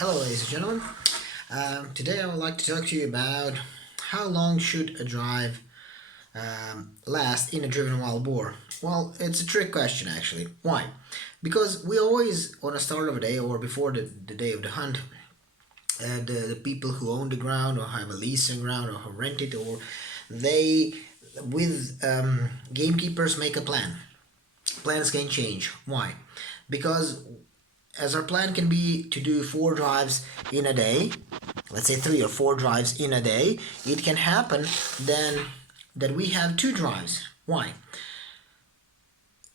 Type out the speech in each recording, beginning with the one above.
Hello, ladies and gentlemen. Today I would like to talk to you about how long should a drive last in a driven wild boar. Well, it's a trick question actually. Why? Because we always, on the start of a day or before the day of the hunt, the people who own the ground or have a lease on ground or who rent it or they, with gamekeepers, make a plan. Plans can change. Why? Because as our plan can be to do 4 drives in a day, let's say 3 or 4 drives in a day, it can happen then that we have 2 drives. Why?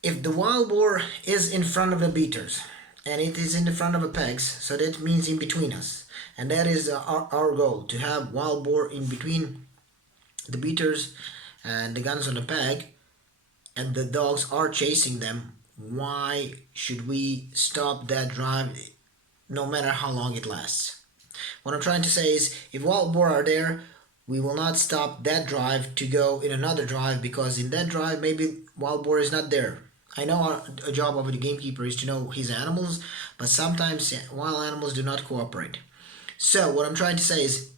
If the wild boar is in front of the beaters and it is in the front of the pegs, so that means in between us, and that is our goal, to have wild boar in between the beaters and the guns on the peg, and the dogs are chasing them. Why should we stop that drive no matter how long it lasts? What I'm trying to say is, if wild boar are there, we will not stop that drive to go in another drive, because in that drive maybe wild boar is not there. I know a job of the gamekeeper is to know his animals, but sometimes wild animals do not cooperate. So what I'm trying to say is,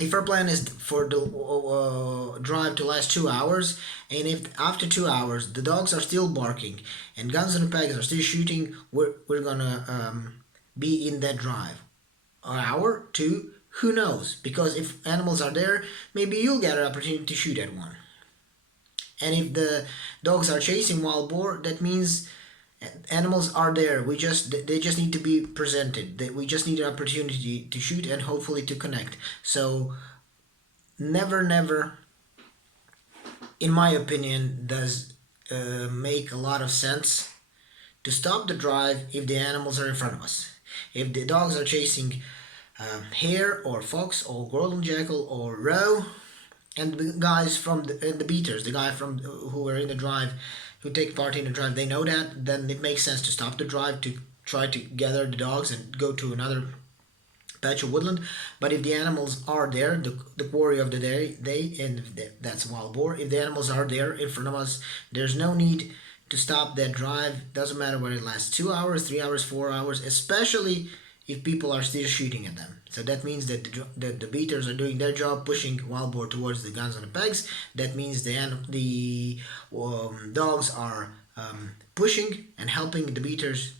if our plan is for the drive to last 2 hours, and if after 2 hours the dogs are still barking and guns on the pegs are still shooting, we're gonna be in that drive. An hour, two, who knows? Because if animals are there, maybe you'll get an opportunity to shoot at one. And if the dogs are chasing wild boar, that means animals are there. They just need to be presented. We just need an opportunity to shoot and hopefully to connect. So never, in my opinion, does make a lot of sense to stop the drive if the animals are in front of us. If the dogs are chasing hare or fox or golden jackal or roe, and the guys from the beaters, the guy from who are in the drive, who take part in the drive, they know that, then it makes sense to stop the drive to try to gather the dogs and go to another patch of woodland. But if the animals are there, the quarry of the day, and that's wild boar, if the animals are there in front of us, there's no need to stop that drive. Doesn't matter whether it lasts 2 hours, 3 hours, 4 hours, especially if people are still shooting at them. So that means that the beaters are doing their job, pushing wild boar towards the guns on the pegs. That means the dogs are pushing and helping the beaters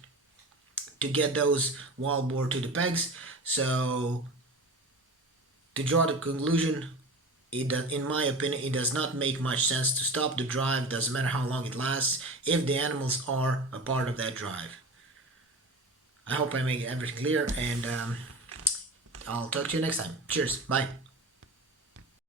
to get those wild boar to the pegs. So to draw the conclusion, in my opinion, it does not make much sense to stop the drive, doesn't matter how long it lasts, if the animals are a part of that drive. I hope I make everything clear, and I'll talk to you next time. Cheers. Bye.